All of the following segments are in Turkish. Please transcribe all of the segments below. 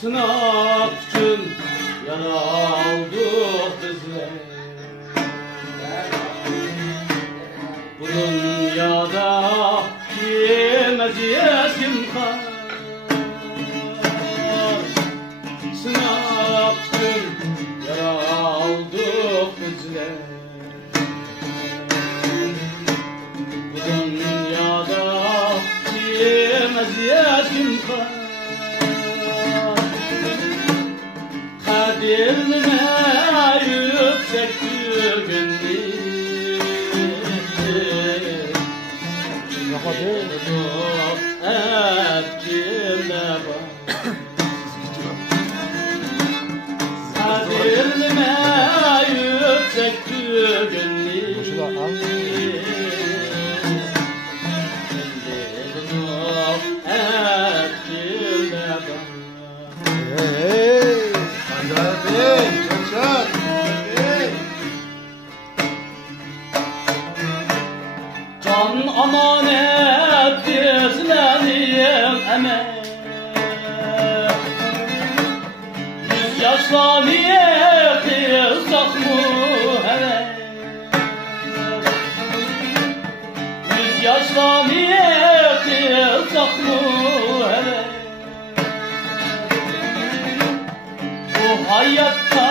Sınav için yara aldık bizler. Bu dünyada kim eziyet kim kar. Sınav için yara aldık bizler. Bu dünyada kim eziyet kim kar. Kadirime yüksek güvenli ettimle bak. Kadirime yüksek güvenli ettimle bak. Can amanet bizlerim emek. Yüz yaşla niyeti saklı heves. Yüz yaşla niyeti saklı heves. Bu hayatta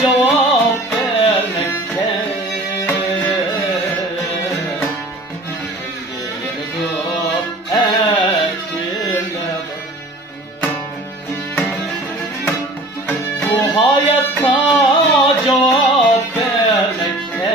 cevap vermekte bu hayatta cevap vermekte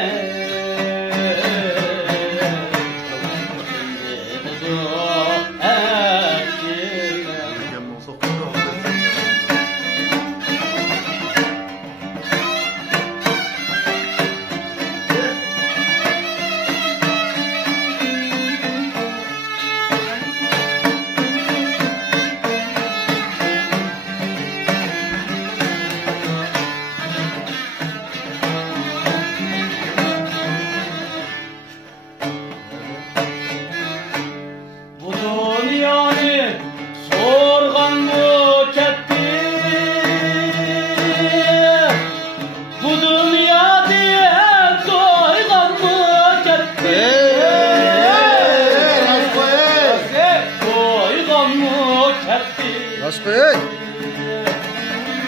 bu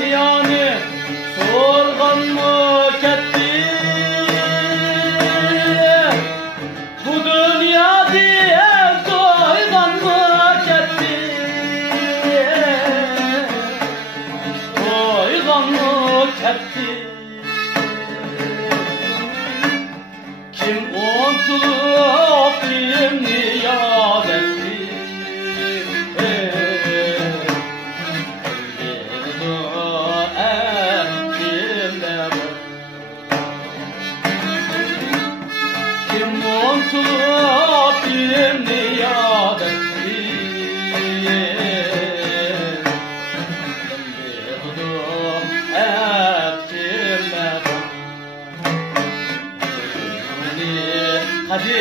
dünyanı sorgan mı ketti? Bu dünya diye soygan mı ketti? Soygan mı ketti? Kim unutup kimni yad etti? Kim unutup kimni yad etti? Hadi